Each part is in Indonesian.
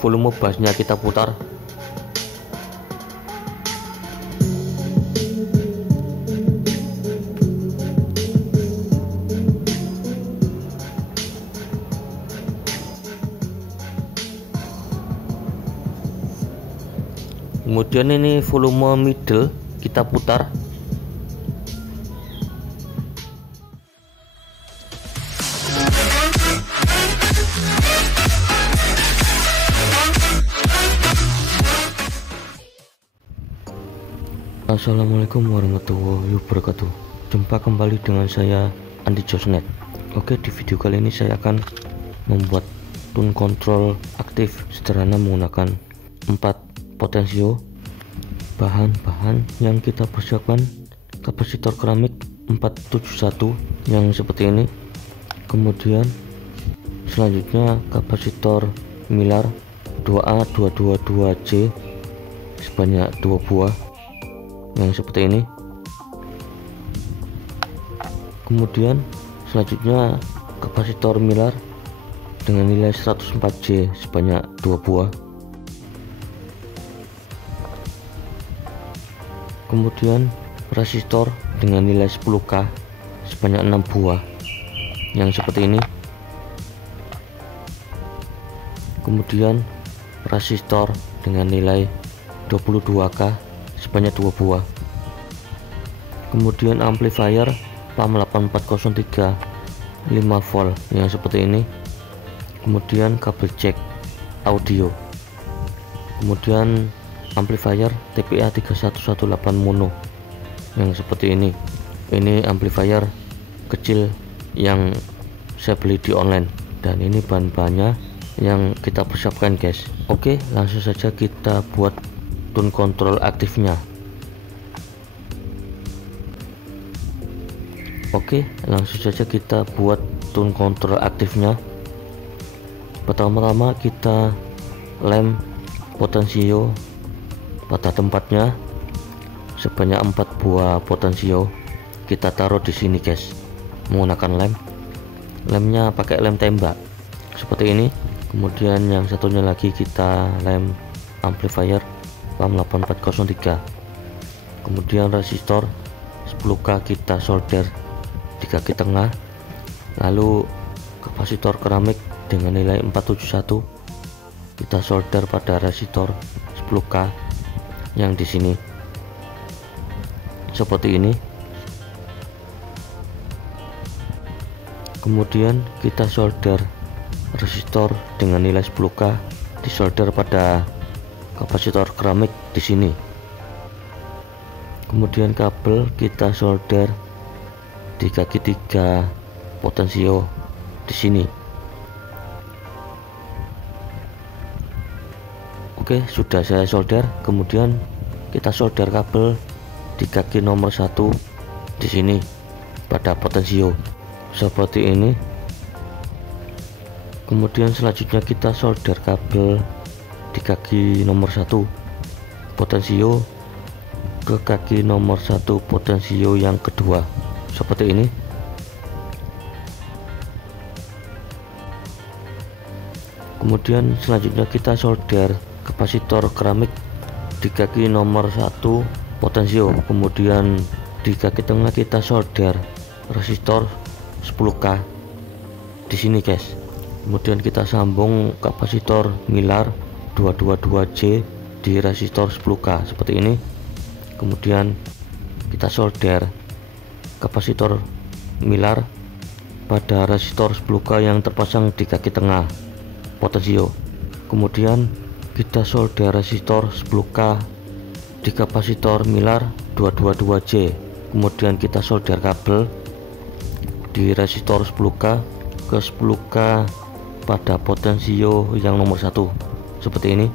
volume bassnya kita putar. Kemudian ini volume middle kita putar. Assalamualaikum warahmatullahi wabarakatuh. Jumpa kembali dengan saya Andi Josnet. Oke, di video kali ini saya akan membuat tune control aktif sederhana menggunakan 4 potensio. Bahan-bahan yang kita persiapkan: kapasitor keramik 471 yang seperti ini. Kemudian selanjutnya kapasitor Mylar 2A 222C sebanyak 2 buah yang seperti ini. Kemudian selanjutnya kapasitor Mylar dengan nilai 104C sebanyak 2 buah. Kemudian resistor dengan nilai 10K sebanyak 6 buah yang seperti ini. Kemudian resistor dengan nilai 22K sebanyak 2 buah. Kemudian amplifier PAM 8403 5 volt yang seperti ini. Kemudian kabel jack audio. Kemudian amplifier TPA 3118 mono yang seperti ini. Ini amplifier kecil yang saya beli di online, dan ini bahan-bahannya yang kita persiapkan, guys. Oke, langsung saja kita buat tune control aktifnya. Oke, langsung saja kita buat tune control aktifnya. Pertama-tama kita lem potensio pada tempatnya sebanyak 4 buah potensio. Kita taruh di sini, guys, menggunakan lem. Lemnya pakai lem tembak seperti ini. Kemudian yang satunya lagi kita lem amplifier PAM 8403. Kemudian resistor 10K kita solder di kaki tengah. Lalu kapasitor keramik dengan nilai 471 kita solder pada resistor 10K yang di sini seperti ini. Kemudian kita solder resistor dengan nilai 10K disolder pada kapasitor keramik di sini. Kemudian kabel kita solder di kaki 3 potensio di sini. Oke, sudah saya solder. Kemudian kita solder kabel di kaki nomor 1 di sini pada potensio seperti ini. Kemudian selanjutnya kita solder kabel di kaki nomor 1 potensio ke kaki nomor 1 potensio yang kedua seperti ini. Kemudian selanjutnya kita solder kapasitor keramik di kaki nomor 1 potensio. Kemudian di kaki tengah kita solder resistor 10K di sini, guys. Kemudian kita sambung kapasitor Mylar 222C di resistor 10K seperti ini. Kemudian kita solder kapasitor Mylar pada resistor 10K yang terpasang di kaki tengah potensio. Kemudian kita solder resistor 10K di kapasitor Mylar 222C. Kemudian kita solder kabel di resistor 10K ke 10K pada potensio yang nomor 1 seperti ini.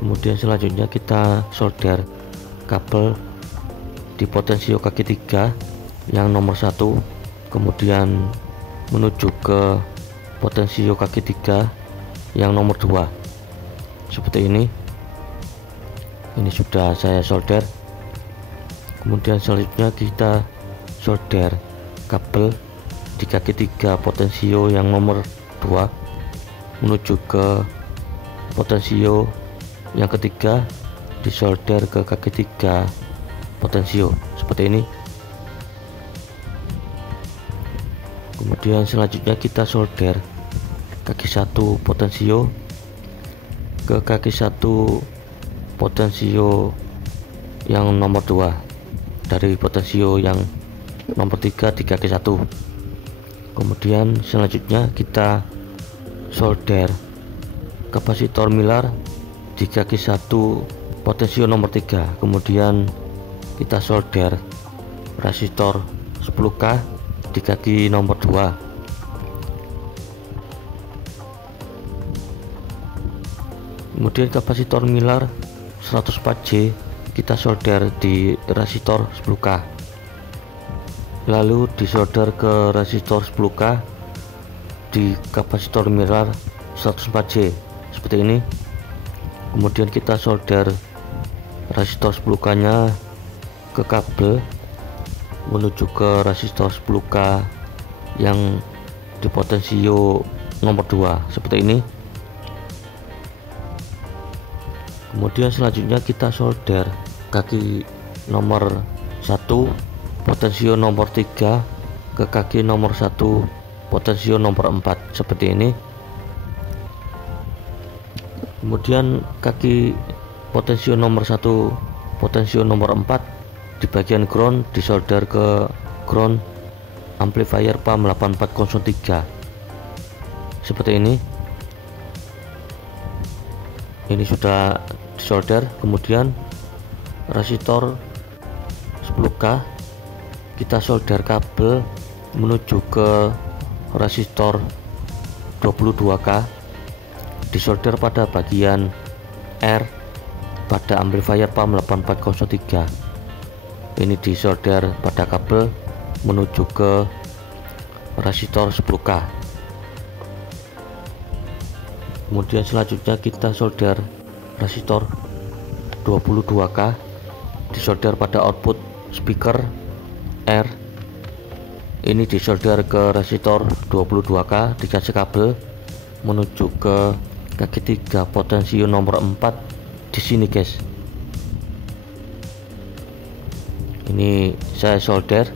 Kemudian selanjutnya kita solder kabel di potensio kaki 3 yang nomor 1, kemudian menuju ke potensio kaki 3 yang nomor 2 seperti ini. Ini sudah saya solder. Kemudian selanjutnya kita solder kabel di kaki 3 potensio yang nomor 2 menuju ke potensio yang ketiga disolder ke kaki 3 potensio seperti ini. Kemudian selanjutnya kita solder kaki 1 potensio ke kaki 1 potensio yang nomor 2 dari potensio yang nomor 3 di kaki 1. Kemudian selanjutnya kita solder kapasitor Miller di kaki 1 potensio nomor 3. Kemudian kita solder resistor 10K di kaki nomor 2. Kemudian kapasitor Miller 104J kita solder di resistor 10K, lalu disolder ke resistor 10K di kapasitor Miller 104J seperti ini. Kemudian kita solder resistor 10K nya ke kabel menuju ke resistor 10K yang di potensio nomor 2 seperti ini. Kemudian selanjutnya kita solder kaki nomor 1 potensio nomor 3 ke kaki nomor 1 potensio nomor 4 seperti ini. Kemudian kaki potensio nomor 1 potensio nomor 4 di bagian ground disolder ke ground amplifier PAM 8403 seperti ini. Ini sudah disolder. Kemudian resistor 10K kita solder kabel menuju ke resistor 22K, disolder pada bagian R pada amplifier PAM 8403. Ini disolder pada kabel menuju ke resistor 10K. Kemudian selanjutnya kita solder resistor 22K, disolder pada output speaker R. Ini disolder ke resistor 22K, dikasih kabel menuju ke kaki 3 potensio nomor 4 di sini guys. Ini saya solder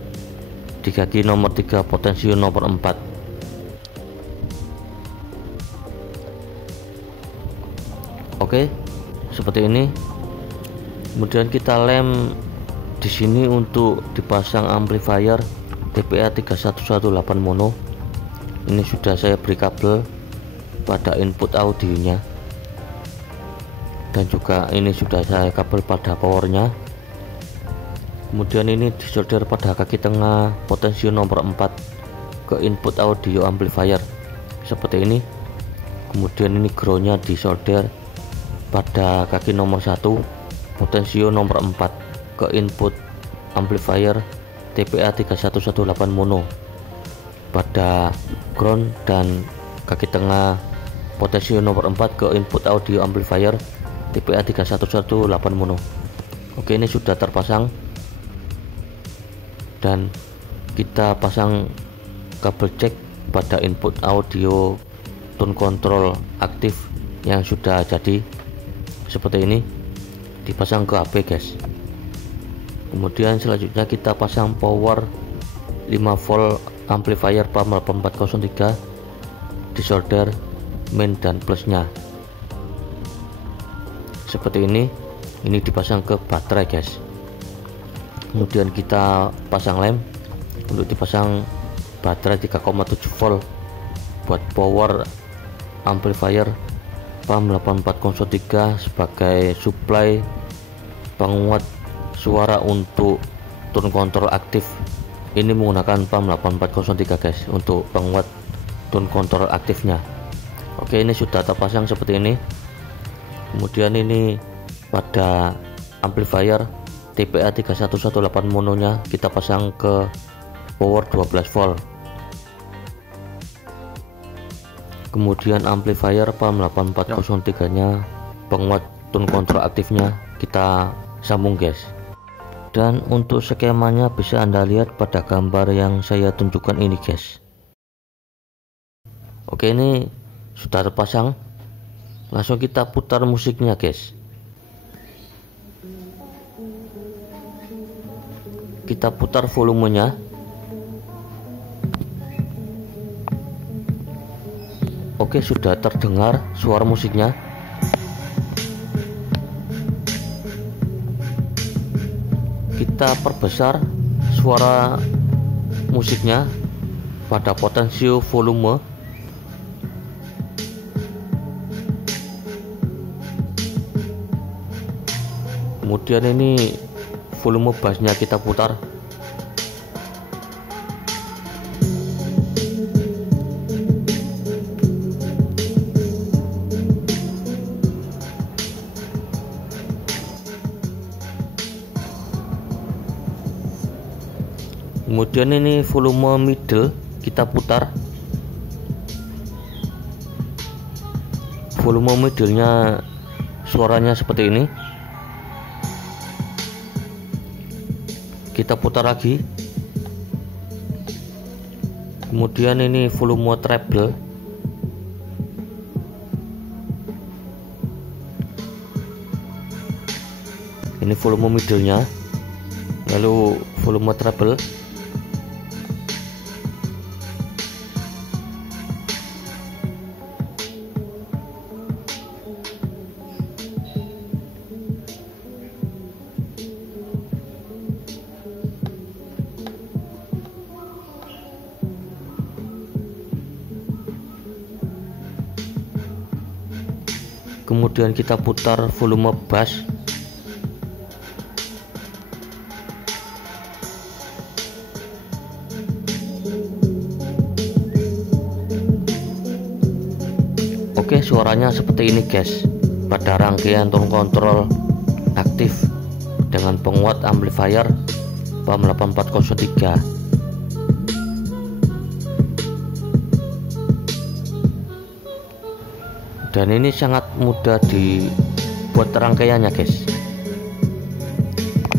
di kaki nomor 3 potensio nomor 4. Oke, seperti ini. Kemudian kita lem di sini untuk dipasang amplifier TPA 3118 mono. Ini sudah saya beri kabel pada input audionya, dan juga ini sudah saya kabel pada powernya. Kemudian ini disolder pada kaki tengah potensio nomor 4 ke input audio amplifier seperti ini. Kemudian ini groundnya disolder pada kaki nomor 1 potensio nomor 4 ke input amplifier TPA 3118 mono pada ground, dan kaki tengah potensio nomor 4 ke input audio amplifier TPA 3118 mono. Oke, ini sudah terpasang, dan kita pasang kabel jack pada input audio tone control aktif yang sudah jadi seperti ini, dipasang ke HP guys. Kemudian selanjutnya kita pasang power 5 volt amplifier PAM 8403, disolder main dan plusnya seperti ini. Ini dipasang ke baterai guys. Kemudian kita pasang lem untuk dipasang baterai 3,7 volt buat power amplifier PAM 8403 sebagai supply penguat suara untuk tone control aktif. Ini menggunakan PAM 8403 guys untuk penguat tone control aktifnya. Oke, ini sudah terpasang seperti ini. Kemudian ini pada amplifier TPA 3118 mononya kita pasang ke power 12 volt. Kemudian amplifier PAM 8403 nya penguat tone control aktifnya kita sambung guys. Dan untuk skemanya bisa Anda lihat pada gambar yang saya tunjukkan ini guys. Oke, ini sudah terpasang. Langsung kita putar musiknya guys. Kita putar volumenya. Oke, sudah terdengar suara musiknya. Kita perbesar suara musiknya pada potensio volume. Kemudian ini volume bassnya kita putar. Kemudian ini volume middle kita putar. Volume middle-nya suaranya seperti ini. Kita putar lagi. Kemudian ini volume treble. Ini volume middle-nya. Lalu volume treble. Kemudian kita putar volume bass. Oke, suaranya seperti ini guys pada rangkaian tone control aktif dengan penguat amplifier PAM 8403. Dan ini sangat mudah dibuat rangkaiannya guys.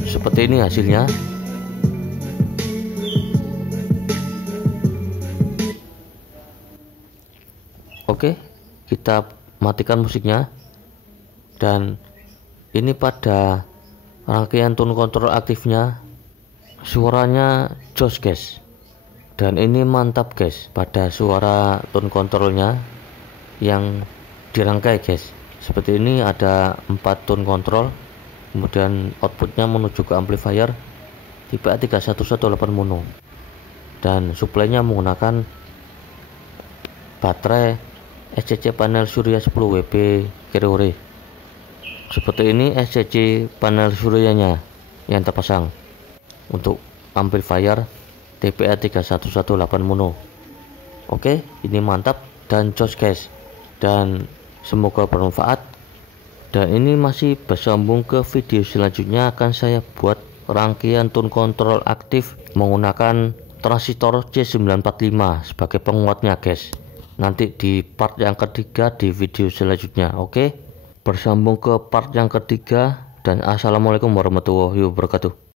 Seperti ini hasilnya. Oke, kita matikan musiknya. Dan ini pada rangkaian tone control aktifnya suaranya jos guys. Dan ini mantap guys pada suara tone controlnya yang dirangkai guys. Seperti ini ada 4 tone control, kemudian outputnya menuju ke amplifier tipe A3118 mono, dan suplainya menggunakan baterai SCC panel surya 10 WP Kireore. Seperti ini SCC panel suryanya yang terpasang untuk amplifier tipe A3118 mono. Oke, ini mantap dan jos guys, dan semoga bermanfaat. Dan ini masih bersambung ke video selanjutnya, akan saya buat rangkaian tone control aktif menggunakan transistor C945 sebagai penguatnya guys. Nanti di part yang ketiga di video selanjutnya. Oke, bersambung ke part yang ketiga, dan assalamualaikum warahmatullahi wabarakatuh.